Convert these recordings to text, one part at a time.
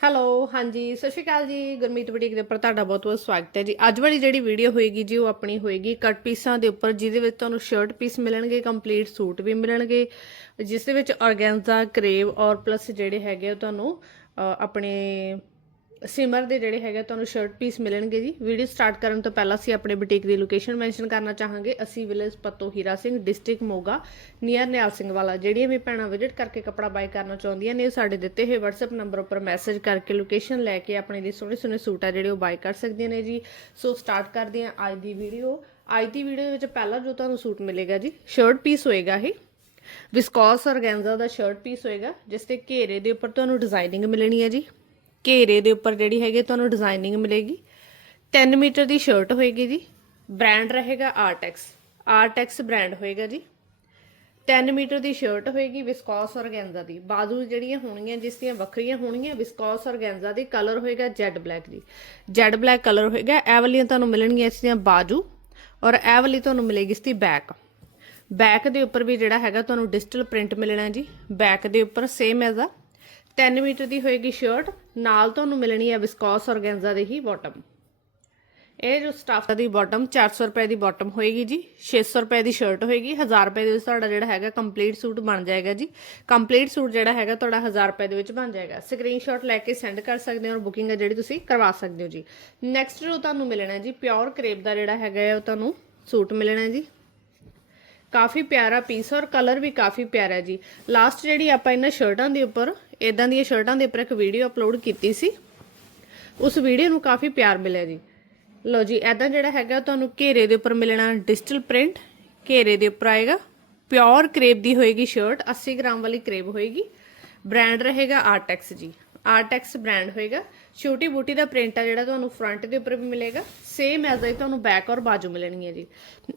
Hello ਹਾਂਜੀ, ਸਤਿ ਸ਼੍ਰੀ ਅਕਾਲ ਜੀ, ਗੁਰਮੀਤ ਬੁਟੀਕ ਦੇ ਉੱਪਰ ਤੁਹਾਡਾ ਬਹੁਤ ਬਹੁਤ ਸਵਾਗਤ ਹੈ ਜੀ। ਅੱਜ ਵਾਲੀ ਜਿਹੜੀ ਵੀਡੀਓ ਹੋਏਗੀ ਜੀ, ਉਹ ਆਪਣੀ ਹੋਏਗੀ ਕੱਟ ਪੀਸਾਂ ਦੇ ਉੱਪਰ, ਜਿਹਦੇ ਵਿੱਚ ਤੁਹਾਨੂੰ ਸ਼ਰਟ ਪੀਸ ਮਿਲਣਗੇ ਕੰਪਲੀਟ ਸੂਟ ਵੀ ਮਿਲਣਗੇ, ਜਿਸ ਦੇ ਵਿੱਚ ਆਰਗੈਂਜ਼ਾ ਕਰੇਵ ਔਰ ਪਲੱਸ ਜਿਹੜੇ ਹੈਗੇ ਉਹ ਤੁਹਾਨੂੰ ਆਪਣੇ ਸਿਮਰ ਦੇ ਜਿਹੜੇ ਹੈਗੇ ਤੁਹਾਨੂੰ ਸ਼ਰਟ ਪੀਸ ਮਿਲਣਗੇ ਜੀ। ਵੀਡੀਓ ਸਟਾਰਟ ਕਰਨ ਤੋਂ ਪਹਿਲਾਂ ਅਸੀਂ ਆਪਣੇ ਬੁਟੀਕ ਦੀ ਲੋਕੇਸ਼ਨ ਮੈਂਸ਼ਨ ਕਰਨਾ ਚਾਹਾਂਗੇ। ਅਸੀਂ village Patto Hira Singh district Moga near Nihal Singh Wala. ਜਿਹੜੀਆਂ ਵੀ ਭੈਣਾਂ ਵਿਜ਼ਿਟ ਕਰਕੇ ਕੱਪੜਾ ਬਾਈ ਕਰਨਾ ਚਾਹੁੰਦੀਆਂ ਨੇ ਉਹ ਸਾਡੇ ਦਿੱਤੇ ਹੋਏ WhatsApp ਨੰਬਰ ਉੱਪਰ ਮੈਸੇਜ ਕਰਕੇ ਲੋਕੇਸ਼ਨ ਲੈ ਕੇ ਆਪਣੇ ਲਈ ਸੋਹਣੇ ਸੋਹਣੇ ਸੂਟ ਆ ਜਿਹੜੇ ਉਹ ਬਾਈ ਕਰ ਸਕਦੀਆਂ ਨੇ ਜੀ। ਸੋ ਸਟਾਰਟ ਕਰਦੇ ਹਾਂ ਅੱਜ ਦੀ ਵੀਡੀਓ ਅੱਜ ਦੀ ਵੀਡੀਓ ਵਿੱਚ ਪਹਿਲਾ ਜੋ ਤੁਹਾਨੂੰ ਸੂਟ ਮਿਲੇਗਾ ਜੀ ਸ਼ਰਟ ਪੀਸ ਹੋਏਗਾ ਇਹ। ਵਿਸਕੋਸ ਔਰਗੈਂਜ਼ਾ ਦਾ ਸ਼ਰਟ ਪੀਸ ਹੋਏਗਾ, ਜਿਸ ਤੇ ਘੇਰੇ ਦੇ ਉੱਪਰ ਤੁਹਾਨੂੰ ਡਿਜ਼ਾਈਨਿੰਗ ਮਿਲਣੀ ਹੈ ਜੀ। ਘੇਰੇ ਦੇ ਉੱਪਰ ਜਿਹੜੀ ਹੈਗੀ ਤੁਹਾਨੂੰ ਡਿਜ਼ਾਈਨਿੰਗ ਮਿਲੇਗੀ। 3 ਮੀਟਰ ਦੀ ਸ਼ਰਟ ਹੋਏਗੀ ਜੀ। ਬ੍ਰਾਂਡ ਰਹੇਗਾ ਆਰਟੈਕਸ ਆਰਟੈਕਸ ਬ੍ਰਾਂਡ ਹੋਏਗਾ ਜੀ। 3 ਮੀਟਰ ਦੀ ਸ਼ਰਟ ਹੋਏਗੀ ਵਿਸਕੋਸ ਔਰਗੈਂਜ਼ਾ ਦੀ। ਬਾਜ਼ੂ ਜਿਹੜੀਆਂ ਹੋਣਗੀਆਂ, ਜਿਸ ਦੀਆਂ ਵੱਖਰੀਆਂ ਹੋਣਗੀਆਂ ਵਿਸਕੋਸ ਔਰਗੈਂਜ਼ਾ ਦੀ ਕਲਰ ਹੋਏਗਾ ਜੈਡ ਬਲੈਕ ਜੀ। ਜੈਡ ਬਲੈਕ ਕਲਰ ਹੋਏਗਾ। ਇਹ ਵਾਲੀਆਂ ਤੁਹਾਨੂੰ ਮਿਲਣਗੀਆਂ ਇਸ ਦੀਆਂ ਬਾਜ਼ੂ ਔਰ ਇਹ ਵਾਲੀ ਤੁਹਾਨੂੰ ਮਿਲੇਗੀ ਇਸ ਦੀ ਬੈਕ ਬੈਕ ਦੇ ਉੱਪਰ ਵੀ ਜਿਹੜਾ ਹੈਗਾ, ਤੁਹਾਨੂੰ ਡਿਜੀਟਲ ਪ੍ਰਿੰਟ ਮਿਲਣਾ ਜੀ। ਬੈਕ ਦੇ ਉੱਪਰ ਸੇਮ ਐਜ਼ ਆ। 3 ਮੀਟਰ ਦੀ ਹੋਏਗੀ ਸ਼ਰਟ ਨਾਲ ਤੁਹਾਨੂੰ ਮਿਲਣੀ ਹੈ ਵਿਸਕੋਸ ਔਰਗੈਂਜ਼ਾ ਦੇ ਹੀ ਬਾਟਮ ਇਹ ਜੋ ਸਟਾਫ ਦੀ ਬਾਟਮ 400 ਰੁਪਏ ਦੀ ਬਾਟਮ ਹੋਏਗੀ ਜੀ 600 ਰੁਪਏ ਦੀ ਸ਼ਰਟ ਹੋਏਗੀ 1000 ਰੁਪਏ ਦੇ ਵਿੱਚ ਤੁਹਾਡਾ ਜਿਹੜਾ ਹੈਗਾ ਕੰਪਲੀਟ ਸੂਟ ਬਣ ਜਾਏਗਾ ਜੀ। ਕੰਪਲੀਟ ਸੂਟ ਜਿਹੜਾ ਹੈਗਾ ਤੁਹਾਡਾ 1000 ਰੁਪਏ ਦੇ ਵਿੱਚ ਬਣ ਜਾਏਗਾ। ਸਕਰੀਨਸ਼ਾਟ ਲੈ ਕੇ ਸੈਂਡ ਕਰ ਸਕਦੇ ਹੋ ਔਰ ਬੁਕਿੰਗ ਹੈ ਜਿਹੜੀ ਤੁਸੀਂ ਕਰਵਾ ਸਕਦੇ ਹੋ ਜੀ। ਨੈਕਸਟ ਜੋ ਤੁਹਾਨੂੰ ਮਿਲਣਾ ਜੀ ਪਿਓਰ ਕਰੇਪ ਦਾ ਜਿਹੜਾ ਹੈਗਾ ਉਹ ਤੁਹਾਨੂੰ ਸੂਟ ਮਿਲਣਾ ਜੀ। ਕਾਫੀ ਪਿਆਰਾ ਪੀਸ ਔਰ ਕਲਰ ਵੀ ਕਾਫੀ ਪਿਆਰਾ ਜੀ। ਲਾਸਟ ਜਿਹੜੀ ਆਪਾਂ ਇਹਨਾਂ ਸ਼ਰਟਾਂ ਦੇ ਉੱਪਰ ਇਦਾਂ ਦੀਆਂ ਸ਼ਰਟਾਂ ਦੇ ਉੱਪਰ ਇੱਕ ਵੀਡੀਓ ਅਪਲੋਡ ਕੀਤੀ ਸੀ। ਉਸ ਵੀਡੀਓ ਨੂੰ ਕਾਫੀ ਪਿਆਰ ਮਿਲਿਆ ਜੀ। ਲਓ ਜੀ ਐਦਾਂ ਜਿਹੜਾ ਹੈਗਾ, ਤੁਹਾਨੂੰ ਘੇਰੇ ਦੇ ਉੱਪਰ ਮਿਲਣਾ ਡਿਜੀਟਲ ਪ੍ਰਿੰਟ ਘੇਰੇ ਦੇ ਉੱਪਰ ਆਏਗਾ। ਪਿਓਰ ਕਰੇਬ ਦੀ ਹੋਏਗੀ ਸ਼ਰਟ 80 ਗ੍ਰਾਮ ਵਾਲੀ ਕਰੇਬ ਹੋਏਗੀ। ਬ੍ਰਾਂਡ ਰਹੇਗਾ ਆਰਟੈਕਸ ਜੀ। ਆਰਟੈਕਸ ਬ੍ਰਾਂਡ ਹੋਏਗਾ। ਛੋਟੀ ਬੂਟੀ ਦਾ ਪ੍ਰਿੰਟ ਆ ਜਿਹੜਾ ਤੁਹਾਨੂੰ ਫਰੰਟ ਦੇ ਉੱਪਰ ਵੀ ਮਿਲੇਗਾ। ਸੇਮ ਐਜ਼ ਹੀ ਤੁਹਾਨੂੰ ਬੈਕ ਔਰ ਬਾਜੂ ਮਿਲਣਗੀਆਂ ਜੀ।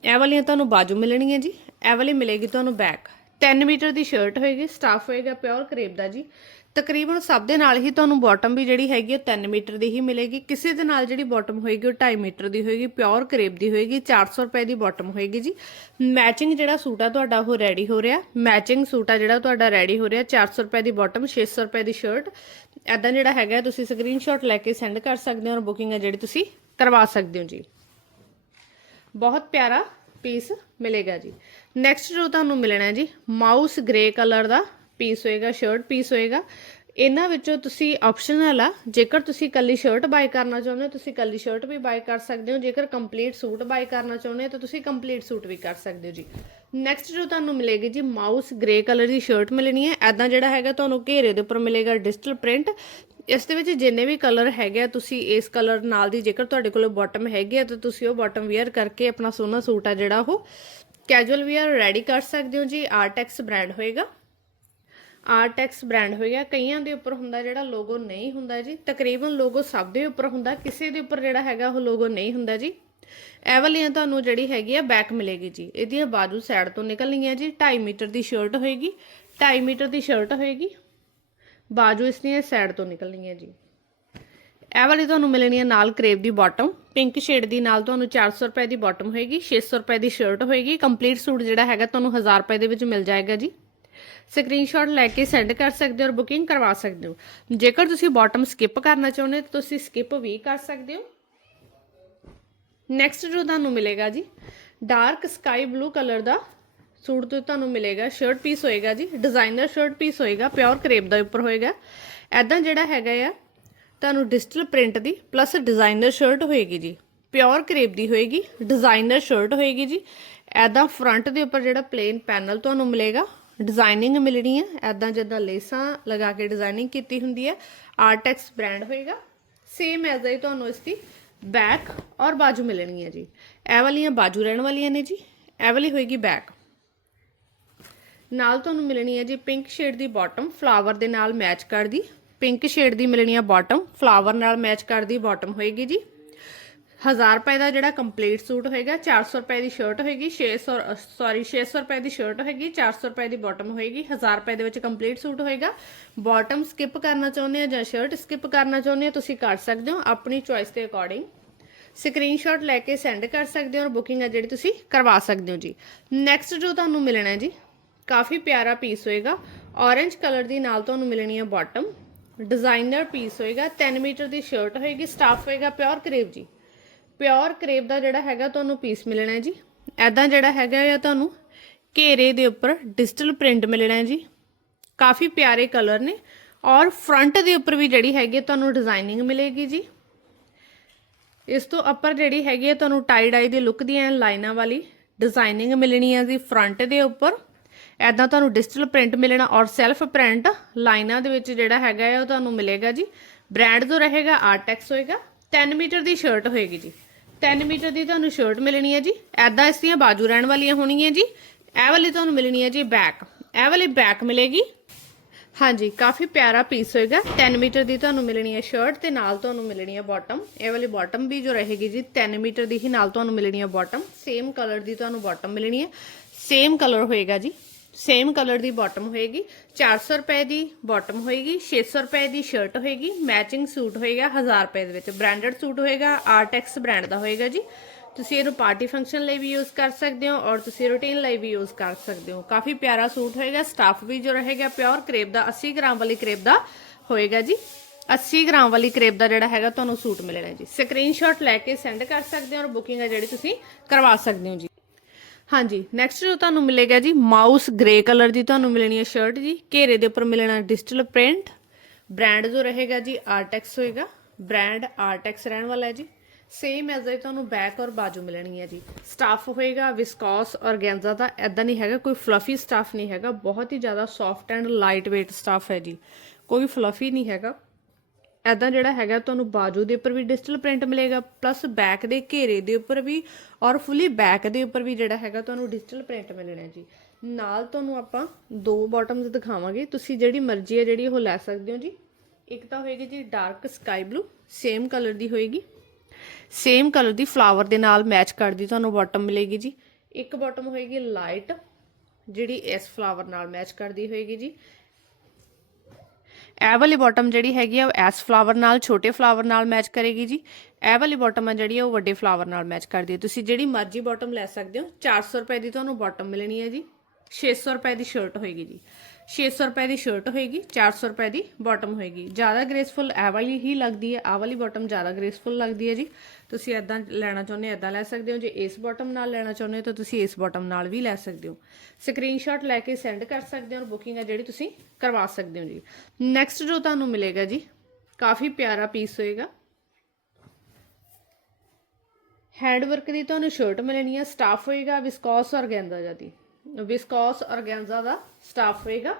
ਇਹ ਵਾਲੀਆਂ ਤੁਹਾਨੂੰ ਬਾਜੂ ਮਿਲਣਗੀਆਂ ਜੀ। ਇਹ ਵਾਲੀ ਮਿਲੇਗੀ ਤੁਹਾਨੂੰ ਬੈਕ 3 ਮੀਟਰ ਦੀ ਸ਼ਰਟ ਹੋਏਗੀ ਸਟਾਫ ਹੋਏਗਾ ਪਿਓਰ ਕਰੇਪ ਦਾ ਜੀ। ਤਕਰੀਬਨ ਸਭ ਦੇ ਨਾਲ ਹੀ ਤੁਹਾਨੂੰ ਬਾਟਮ ਵੀ ਜਿਹੜੀ ਹੈਗੀ ਉਹ 3 ਮੀਟਰ ਦੀ ਹੀ ਮਿਲੇਗੀ। ਕਿਸੇ ਦੇ ਨਾਲ ਜਿਹੜੀ ਬਾਟਮ ਹੋਏਗੀ, ਉਹ 2.5 ਮੀਟਰ ਦੀ ਹੋਏਗੀ ਪਿਓਰ ਕਰੇਪ ਦੀ ਹੋਏਗੀ 400 ਰੁਪਏ ਦੀ ਬਾਟਮ ਹੋਏਗੀ ਜੀ। ਮੈਚਿੰਗ ਜਿਹੜਾ ਸੂਟ ਆ, ਤੁਹਾਡਾ ਉਹ ਰੈਡੀ ਹੋ ਰਿਹਾ। ਮੈਚਿੰਗ ਸੂਟ ਆ ਜਿਹੜਾ, ਤੁਹਾਡਾ ਰੈਡੀ ਹੋ ਰਿਹਾ 400 ਰੁਪਏ ਦੀ ਬਾਟਮ 600 ਰੁਪਏ ਦੀ ਸ਼ਰਟ ਐਦਾਂ ਜਿਹੜਾ ਹੈਗਾ, ਤੁਸੀਂ ਸਕਰੀਨਸ਼ਾਟ ਲੈ ਕੇ ਸੈਂਡ ਕਰ ਸਕਦੇ ਹੋ ਔਰ ਬੁਕਿੰਗ ਆ ਜਿਹੜੀ ਤੁਸੀਂ ਕਰਵਾ ਸਕਦੇ ਹੋ ਜੀ। ਬਹੁਤ ਪਿਆਰਾ ਪੀਸ ਮਿਲੇਗਾ ਜੀ। ਨੈਕਸਟ ਜੋ ਤੁਹਾਨੂੰ ਮਿਲਣਾ ਹੈ ਜੀ ਮਾਊਸ ਗ੍ਰੇ ਕਲਰ ਦਾ ਪੀਸ ਹੋਏਗਾ ਸ਼ਰਟ ਪੀਸ ਹੋਏਗਾ। ਇਹਨਾਂ ਵਿੱਚੋਂ ਤੁਸੀਂ ਆਪਸ਼ਨਲ ਆ, ਜੇਕਰ ਤੁਸੀਂ ਕੱਲੀ ਸ਼ਰਟ ਬਾਈ ਕਰਨਾ ਚਾਹੁੰਦੇ ਹੋ, ਤੁਸੀਂ ਕੱਲੀ ਸ਼ਰਟ ਵੀ ਬਾਈ ਕਰ ਸਕਦੇ ਹੋ। ਜੇਕਰ ਕੰਪਲੀਟ ਸੂਟ ਬਾਈ ਕਰਨਾ ਚਾਹੁੰਦੇ ਹੋ, ਤਾਂ ਤੁਸੀਂ ਕੰਪਲੀਟ ਸੂਟ ਵੀ ਕਰ ਸਕਦੇ ਹੋ ਜੀ। ਨੈਕਸਟ ਜੋ ਤੁਹਾਨੂੰ ਮਿਲੇਗੀ ਜੀ ਮਾਊਸ ਗ੍ਰੇ ਕਲਰ ਦੀ ਸ਼ਰਟ ਮਿਲਣੀ ਹੈ। ਐਦਾਂ ਜਿਹੜਾ ਹੈਗਾ ਤੁਹਾਨੂੰ ਘੇਰੇ ਦੇ ਉੱਪਰ ਮਿਲੇਗਾ ਡਿਜੀਟਲ ਪ੍ਰਿੰਟ ਇਸ ਦੇ ਵਿੱਚ ਜਿੰਨੇ ਵੀ ਕਲਰ ਹੈਗੇ ਆ, ਤੁਸੀਂ ਇਸ ਕਲਰ ਨਾਲ ਦੀ ਜੇਕਰ ਤੁਹਾਡੇ ਕੋਲ ਬਾਟਮ ਹੈਗੀ ਆ, ਤਾਂ ਤੁਸੀਂ ਉਹ ਬਾਟਮ ਵੇਅਰ ਕਰਕੇ ਆਪਣਾ ਸੋਹਣਾ ਸੂਟ ਆ ਜਿਹੜਾ ਉਹ ਕੈਜੂਅਲ ਵੇਅਰ ਰੈਡੀ ਕਰ ਸਕਦੇ ਹੋ ਜੀ। ਆਰਟੈਕਸ ਬ੍ਰਾਂਡ ਹੋਏਗਾ। ਆਰਟੈਕਸ ਬ੍ਰਾਂਡ ਹੋਏਗਾ। ਕਈਆਂ ਦੇ ਉੱਪਰ ਹੁੰਦਾ ਜਿਹੜਾ ਲੋਗੋ ਨਹੀਂ ਹੁੰਦਾ ਜੀ। ਤਕਰੀਬਨ ਲੋਗੋ ਸਭ ਦੇ ਉੱਪਰ ਹੁੰਦਾ। ਕਿਸੇ ਦੇ ਉੱਪਰ ਜਿਹੜਾ ਹੈਗਾ ਉਹ ਲੋਗੋ ਨਹੀਂ ਹੁੰਦਾ ਜੀ। ਇਹ ਵਾਲੀਆਂ ਤੁਹਾਨੂੰ ਜਿਹੜੀ ਹੈਗੀ ਆ ਬੈਕ ਮਿਲੇਗੀ ਜੀ। ਇਹਦੀਆਂ ਬਾਜੂ ਸਾਈਡ ਤੋਂ ਨਿਕਲਣਗੀਆਂ ਜੀ। 2.5 ਮੀਟਰ ਦੀ ਸ਼ਰਟ ਹੋਏਗੀ। 2.5 ਮੀਟਰ ਦੀ ਸ਼ਰਟ ਹੋਏਗੀ। ਬਾਜੂ ਇਸ ਦੀਆਂ ਸਾਈਡ ਤੋਂ ਨਿਕਲਣੀ ਹੈ ਜੀ। ਇਹ ਵਾਲੀ ਤੁਹਾਨੂੰ ਮਿਲਣੀ ਹੈ ਨਾਲ ਕਰੇਪ ਦੀ ਬਾਟਮ ਪਿੰਕ ਸ਼ੇਡ ਦੀ ਨਾਲ ਤੁਹਾਨੂੰ 400 ਰੁਪਏ ਦੀ ਬਾਟਮ ਹੋਏਗੀ 600 ਰੁਪਏ ਦੀ ਸ਼ਰਟ ਹੋਏਗੀ। ਕੰਪਲੀਟ ਸੂਟ ਜਿਹੜਾ ਹੈਗਾ ਤੁਹਾਨੂੰ 1000 ਰੁਪਏ ਦੇ ਵਿੱਚ ਮਿਲ ਜਾਏਗਾ ਜੀ। ਸਕਰੀਨਸ਼ਾਟ ਲੈ ਕੇ ਸੈਂਡ ਕਰ ਸਕਦੇ ਹੋ ਔਰ ਬੁਕਿੰਗ ਕਰਵਾ ਸਕਦੇ ਹੋ। ਜੇਕਰ ਤੁਸੀਂ ਬਾਟਮ ਸਕਿਪ ਕਰਨਾ ਚਾਹੁੰਦੇ ਹੋ ਤਾਂ ਤੁਸੀਂ ਸਕਿਪ ਵੀ ਕਰ ਸਕਦੇ ਹੋ। ਨੈਕਸਟ ਜੋ ਤੁਹਾਨੂੰ ਮਿਲੇਗਾ ਜੀ ਡਾਰਕ ਸਕਾਈ ਬਲੂ ਕਲਰ ਦਾ ਸੂਟ ਤੋਂ ਤੁਹਾਨੂੰ ਮਿਲੇਗਾ ਸ਼ਰਟ ਪੀਸ ਹੋਏਗਾ ਜੀ ਡਿਜ਼ਾਈਨਰ ਸ਼ਰਟ ਪੀਸ ਹੋਏਗਾ ਪਿਓਰ ਕਰੇਪ ਦਾ ਉੱਪਰ ਹੋਏਗਾ। ਐਦਾਂ ਜਿਹੜਾ ਹੈਗਾ ਆ, ਤੁਹਾਨੂੰ ਡਿਜੀਟਲ ਪ੍ਰਿੰਟ ਦੀ ਪਲੱਸ ਡਿਜ਼ਾਈਨਰ ਸ਼ਰਟ ਹੋਏਗੀ ਜੀ ਪਿਓਰ ਕਰੇਪ ਦੀ ਹੋਏਗੀ ਡਿਜ਼ਾਈਨਰ ਸ਼ਰਟ ਹੋਏਗੀ ਜੀ। ਐਦਾਂ ਫਰੰਟ ਦੇ ਉੱਪਰ ਜਿਹੜਾ ਪਲੇਨ ਪੈਨਲ ਤੁਹਾਨੂੰ ਮਿਲੇਗਾ ਡਿਜ਼ਾਈਨਿੰਗ ਮਿਲਣੀ ਹੈ ਐਦਾਂ ਜਿੱਦਾਂ ਲੇਸਾਂ ਲਗਾ ਕੇ ਡਿਜ਼ਾਈਨਿੰਗ ਕੀਤੀ ਹੁੰਦੀ ਹੈ ਆਰਟੈਕਸ ਬ੍ਰਾਂਡ ਹੋਏਗਾ। ਸੇਮ ਐਜ਼ ਹੀ ਤੁਹਾਨੂੰ ਇਸ ਦੀ ਬੈਕ ਔਰ ਬਾਜੂ ਮਿਲਣਗੀਆਂ ਜੀ। ਇਹ ਵਾਲੀਆਂ ਬਾਜੂ ਰਹਿਣ ਵਾਲੀਆਂ ਨੇ ਜੀ, ਇਹ ਵਾਲੀ ਹੋਏਗੀ ਬੈਕ ਨਾਲ ਤੁਹਾਨੂੰ ਮਿਲਣੀ ਹੈ ਜੀ ਪਿੰਕ ਸ਼ੇਡ ਦੀ ਬਾਟਮ ਫਲਾਵਰ ਦੇ ਨਾਲ ਮੈਚ ਕਰਦੀ। ਪਿੰਕ ਸ਼ੇਡ ਦੀ ਮਿਲਣੀ ਹੈ ਬਾਟਮ ਫਲਾਵਰ ਨਾਲ ਮੈਚ ਕਰਦੀ ਬਾਟਮ ਹੋਏਗੀ ਜੀ। 1000 ਰੁਪਏ ਦਾ ਜਿਹੜਾ ਕੰਪਲੀਟ ਸੂਟ ਹੋਏਗਾ 400 ਰੁਪਏ ਦੀ ਸ਼ਰਟ ਹੋਏਗੀ 600 ਸੌਰੀ 600 ਰੁਪਏ ਦੀ ਸ਼ਰਟ ਹੋਏਗੀ 400 ਰੁਪਏ ਦੀ ਬਾਟਮ ਹੋਏਗੀ 1000 ਰੁਪਏ ਦੇ ਵਿੱਚ ਕੰਪਲੀਟ ਸੂਟ ਹੋਏਗਾ। ਬਾਟਮ ਸਕਿਪ ਕਰਨਾ ਚਾਹੁੰਦੇ ਆ ਜਾਂ ਸ਼ਰਟ ਸਕਿਪ ਕਰਨਾ ਚਾਹੁੰਦੇ ਆ ਤੁਸੀਂ ਕਰ ਸਕਦੇ ਹੋ ਆਪਣੀ ਚੁਆਇਸ ਦੇ ਅਕੋਰਡਿੰਗ ਸਕਰੀਨਸ਼ਾਟ ਲੈ ਕੇ ਸੈਂਡ ਕਰ ਸਕਦੇ ਹੋ ਔਰ ਬੁਕਿੰਗ ਆ ਜਿਹੜੀ ਤੁਸੀਂ ਕਰਵਾ ਸਕਦੇ ਹੋ ਜੀ। ਨੈਕਸਟ ਜੋ ਤੁਹਾਨੂੰ ਮਿਲਣਾ ਹੈ ਜੀ ਕਾਫੀ ਪਿਆਰਾ ਪੀਸ ਹੋਏਗਾ। Orange ਕਲਰ ਦੀ ਨਾਲ ਤੁਹਾਨੂੰ ਮਿਲਣੀ ਹੈ ਬਾਟਮ ਡਿਜ਼ਾਈਨਰ ਪੀਸ ਹੋਏਗਾ। 10 ਮੀਟਰ ਦੀ ਸ਼ਰਟ ਹੋਏਗੀ। ਸਟਾਫ ਹੋਏਗਾ ਪਿਓਰ ਕਰੇਬ ਜੀ। ਪਿਓਰ ਕਰੇਬ ਦਾ ਜਿਹੜਾ ਹੈਗਾ ਤੁਹਾਨੂੰ ਪੀਸ ਮਿਲਣਾ ਹੈ ਜੀ। ਐਦਾਂ ਜਿਹੜਾ ਹੈਗਾ ਆ ਤੁਹਾਨੂੰ ਘੇਰੇ ਦੇ ਉੱਪਰ ਡਿਜੀਟਲ ਪ੍ਰਿੰਟ ਮਿਲਣਾ ਹੈ ਜੀ। ਕਾਫੀ ਪਿਆਰੇ ਕਲਰ ਨੇ। ਔਰ ਫਰੰਟ ਦੇ ਉੱਪਰ ਵੀ ਜਿਹੜੀ ਹੈਗੀ ਹੈ ਤੁਹਾਨੂੰ ਡਿਜ਼ਾਈਨਿੰਗ ਮਿਲੇਗੀ ਜੀ। ਇਸ ਤੋਂ ਉੱਪਰ ਜਿਹੜੀ ਹੈਗੀ ਹੈ ਤੁਹਾਨੂੰ ਟਾਈ ਡਾਈ ਦੀ ਲੁੱਕ ਦੀਆਂ ਲਾਈਨਾਂ ਵਾਲੀ ਡਿਜ਼ਾਈਨਿੰਗ ਮਿਲਣੀ ਹੈ ਜੀ ਫਰੰਟ ਦੇ ਉੱਪਰ। ਐਦਾਂ ਤੁਹਾਨੂੰ ਡਿਜੀਟਲ ਪ੍ਰਿੰਟ ਮਿਲਣਾ ਔਰ ਸੈਲਫ ਪ੍ਰਿੰਟ ਲਾਈਨਾਂ ਦੇ ਵਿੱਚ ਜਿਹੜਾ ਹੈਗਾ ਹੈ ਉਹ ਤੁਹਾਨੂੰ ਮਿਲੇਗਾ ਜੀ। ਬ੍ਰਾਂਡ ਜੋ ਰਹੇਗਾ ਆਰਟੈਕਸ ਹੋਏਗਾ 10 ਮੀਟਰ ਦੀ ਸ਼ਰਟ ਹੋਏਗੀ ਜੀ। 10 ਮੀਟਰ ਦੀ ਤੁਹਾਨੂੰ ਸ਼ਰਟ ਮਿਲਣੀ ਹੈ ਜੀ। ਐਦਾਂ ਇਸ ਦੀਆਂ ਬਾਜੂ ਰਹਿਣ ਵਾਲੀਆਂ ਹੋਣਗੀਆਂ ਜੀ। ਇਹ ਵਾਲੀ ਤੁਹਾਨੂੰ ਮਿਲਣੀ ਹੈ ਜੀ ਬੈਕ ਇਹ ਵਾਲੀ ਬੈਕ ਮਿਲੇਗੀ। ਹਾਂਜੀ, ਕਾਫੀ ਪਿਆਰਾ ਪੀਸ ਹੋਏਗਾ। 10 ਮੀਟਰ ਦੀ ਤੁਹਾਨੂੰ ਮਿਲਣੀ ਹੈ ਸ਼ਰਟ ਤੇ ਨਾਲ ਤੁਹਾਨੂੰ ਮਿਲਣੀ ਹੈ ਬਾਟਮ ਇਹ ਵਾਲੀ ਬਾਟਮ ਵੀ ਜੋ ਰਹੇਗੀ ਜੀ 10 ਮੀਟਰ ਦੀ ਹੀ ਨਾਲ ਤੁਹਾਨੂੰ ਮਿਲਣੀ ਹੈ ਬਾਟਮ ਸੇਮ ਕਲਰ ਦੀ ਤੁਹਾਨੂੰ ਬਾਟਮ ਮਿਲਣੀ ਹੈ। ਸੇਮ ਕਲਰ ਹੋਏਗਾ ਜੀ। ਸੇਮ ਕਲਰ ਦੀ ਬਾਟਮ ਹੋਏਗੀ। 400 ਰੁਪਏ ਦੀ ਬਾਟਮ ਹੋਏਗੀ 600 ਰੁਪਏ ਦੀ ਸ਼ਰਟ ਹੋਏਗੀ ਮੈਚਿੰਗ ਸੂਟ ਹੋਏਗਾ 1000 ਰੁਪਏ ਦੇ ਵਿੱਚ। ਬ੍ਰਾਂਡਡ ਸੂਟ ਹੋਏਗਾ ਆਰਟੈਕਸ ਬ੍ਰਾਂਡ ਦਾ ਹੋਏਗਾ ਜੀ। ਤੁਸੀਂ ਇਹਨੂੰ ਪਾਰਟੀ ਫੰਕਸ਼ਨ ਲਈ ਵੀ ਯੂਜ਼ ਕਰ ਸਕਦੇ ਹੋ ਔਰ ਤੁਸੀਂ ਰੂਟੀਨ ਲਈ ਵੀ ਯੂਜ਼ ਕਰ ਸਕਦੇ ਹੋ। ਕਾਫੀ ਪਿਆਰਾ ਸੂਟ ਹੋਏਗਾ ਸਟਾਫ ਵੀ ਜੋ ਰਹੇਗਾ ਪਿਓਰ ਕਰੇਪ ਦਾ 80 ਗ੍ਰਾਮ ਵਾਲੀ ਕਰੇਪ ਦਾ ਹੋਏਗਾ ਜੀ। 80 ਗ੍ਰਾਮ ਵਾਲੀ ਕਰੇਪ ਦਾ ਜਿਹੜਾ ਹੈਗਾ ਤੁਹਾਨੂੰ ਸੂਟ ਮਿਲਣਾ ਜੀ। ਸਕਰੀਨਸ਼ਾਟ ਲੈ ਕੇ ਸੈਂਡ ਕਰ ਸਕਦੇ ਹੋ ਔਰ ਬੁਕਿੰਗ ਆ ਜਿਹੜੀ ਤੁਸੀਂ ਕਰਵਾ ਸਕਦੇ ਹੋ ਜੀ। ਹਾਂਜੀ ਨੈਕਸਟ ਜੋ ਤੁਹਾਨੂੰ ਮਿਲੇਗਾ ਜੀ ਮਾਊਸ ਗ੍ਰੇ ਕਲਰ ਦੀ ਤੁਹਾਨੂੰ ਮਿਲਣੀ ਹੈ ਸ਼ਰਟ ਜੀ, ਘੇਰੇ ਦੇ ਉੱਪਰ ਮਿਲਣਾ ਡਿਜੀਟਲ ਪ੍ਰਿੰਟ ਬ੍ਰਾਂਡ ਜੋ ਰਹੇਗਾ ਜੀ ਆਰਟੈਕਸ ਹੋਏਗਾ ਬ੍ਰਾਂਡ ਆਰਟੈਕਸ ਰਹਿਣ ਵਾਲਾ ਹੈ ਜੀ ਸੇਮ ਐਜ਼ ਇਹ ਤੁਹਾਨੂੰ ਬੈਕ ਔਰ ਬਾਜੂ ਮਿਲਣੀ ਹੈ ਜੀ ਸਟਾਫ ਹੋਏਗਾ ਵਿਸਕੋਸ ਔਰਗੈਂਜ਼ਾ ਦਾ ਐਦਾਂ ਨਹੀਂ ਹੈਗਾ, ਕੋਈ ਫਲਫੀ ਸਟਾਫ ਨਹੀਂ ਹੈਗਾ, ਬਹੁਤ ਹੀ ਜ਼ਿਆਦਾ soft and light weight stuff ਹੈ ਜੀ, ਕੋਈ ਫਲਫੀ ਨਹੀਂ ਹੈਗਾ ਐਦਾਂ ਜਿਹੜਾ ਹੈਗਾ, ਤੁਹਾਨੂੰ ਬਾਜੂ ਦੇ ਉੱਪਰ ਵੀ ਡਿਜੀਟਲ ਪ੍ਰਿੰਟ ਮਿਲੇਗਾ ਪਲੱਸ ਬੈਕ ਦੇ ਘੇਰੇ ਦੇ ਉੱਪਰ ਵੀ ਔਰ ਫੁੱਲੀ ਬੈਕ ਦੇ ਉੱਪਰ ਵੀ ਜਿਹੜਾ ਹੈਗਾ, ਤੁਹਾਨੂੰ ਡਿਜੀਟਲ ਪ੍ਰਿੰਟ ਮਿਲਣਾ ਜੀ। ਨਾਲ ਤੁਹਾਨੂੰ ਆਪਾਂ ਦੋ ਬਾਟਮਸ ਦਿਖਾਵਾਂਗੇ। ਤੁਸੀਂ ਜਿਹੜੀ ਮਰਜ਼ੀ ਹੈ ਜਿਹੜੀ ਉਹ ਲੈ ਸਕਦੇ ਹੋ ਜੀ। ਇੱਕ ਤਾਂ ਹੋਏਗੀ ਜੀ dark sky blue same colour ਦੀ ਹੋਏਗੀ। ਸੇਮ ਕਲਰ ਦੀ ਫਲਾਵਰ ਦੇ ਨਾਲ ਮੈਚ ਕਰਦੀ ਤੁਹਾਨੂੰ ਬਾਟਮ ਮਿਲੇਗੀ ਜੀ। ਇੱਕ ਬਾਟਮ ਹੋਏਗੀ ਲਾਈਟ ਜਿਹੜੀ ਇਸ ਫਲਾਵਰ ਨਾਲ ਮੈਚ ਕਰਦੀ ਹੋਏਗੀ ਜੀ। ਇਹ ਵਾਲੀ ਬਾਟਮ ਜਿਹੜੀ ਹੈਗੀ ਆ, ਉਹ ਐਸ ਫਲਾਵਰ ਨਾਲ, ਛੋਟੇ ਫਲਾਵਰ ਨਾਲ ਮੈਚ ਕਰੇਗੀ ਜੀ। ਇਹ ਵਾਲੀ ਬਾਟਮ ਆ ਜਿਹੜੀ ਆ, ਉਹ ਵੱਡੇ ਫਲਾਵਰ ਨਾਲ ਮੈਚ ਕਰਦੀ ਹੈ ਤੁਸੀਂ ਜਿਹੜੀ ਮਰਜ਼ੀ ਬਾਟਮ ਲੈ ਸਕਦੇ ਹੋ। 400 ਰੁਪਏ ਦੀ ਤੁਹਾਨੂੰ ਬਾਟਮ ਮਿਲਣੀ ਹੈ ਜੀ। 600 ਰੁਪਏ ਦੀ ਸ਼ਰਟ ਹੋਏਗੀ ਜੀ। 600 ਰੁਪਏ ਦੀ ਸ਼ਰਟ ਹੋਏਗੀ 400 ਰੁਪਏ ਦੀ ਬਾਟਮ ਹੋਏਗੀ। ਜ਼ਿਆਦਾ ਗ੍ਰੇਸਫੁਲ ਇਹ ਵਾਲੀ ਹੀ ਲੱਗਦੀ ਹੈ, ਆਹ ਵਾਲੀ ਬਾਟਮ ਜ਼ਿਆਦਾ ਗ੍ਰੇਸਫੁਲ ਲੱਗਦੀ ਹੈ ਜੀ। ਤੁਸੀਂ ਐਦਾਂ ਲੈਣਾ ਚਾਹੁੰਦੇ ਹੋ ਐਦਾਂ ਲੈ ਸਕਦੇ ਹੋ। ਜੇ ਇਸ ਬਾਟਮ ਨਾਲ ਲੈਣਾ ਚਾਹੁੰਦੇ ਹੋ ਤਾਂ ਤੁਸੀਂ ਇਸ ਬਾਟਮ ਨਾਲ ਵੀ ਲੈ ਸਕਦੇ ਹੋ। ਸਕਰੀਨਸ਼ਾਟ ਲੈ ਕੇ ਸੈਂਡ ਕਰ ਸਕਦੇ ਹੋ ਔਰ ਬੁਕਿੰਗ ਹੈ ਜਿਹੜੀ ਤੁਸੀਂ ਕਰਵਾ ਸਕਦੇ ਹੋ ਜੀ। ਨੈਕਸਟ ਜੋ ਤੁਹਾਨੂੰ ਮਿਲੇਗਾ ਜੀ, ਕਾਫੀ ਪਿਆਰਾ ਪੀਸ ਹੋਏਗਾ। ਹੈਂਡ ਵਰਕ ਦੀ ਤੁਹਾਨੂੰ ਸ਼ਰਟ ਮਿਲਣੀ ਹੈ ਸਟਾਫ ਹੋਏਗਾ ਵਿਸਕੋਸ ਔਰ ਔਰਗੈਂਜ਼ਾ ਦੀ। ਵਿਸਕੋਸ ਔਰਗੈਂਜ਼ਾ ਦਾ ਸਟਾਫ ਹੋਏਗਾ।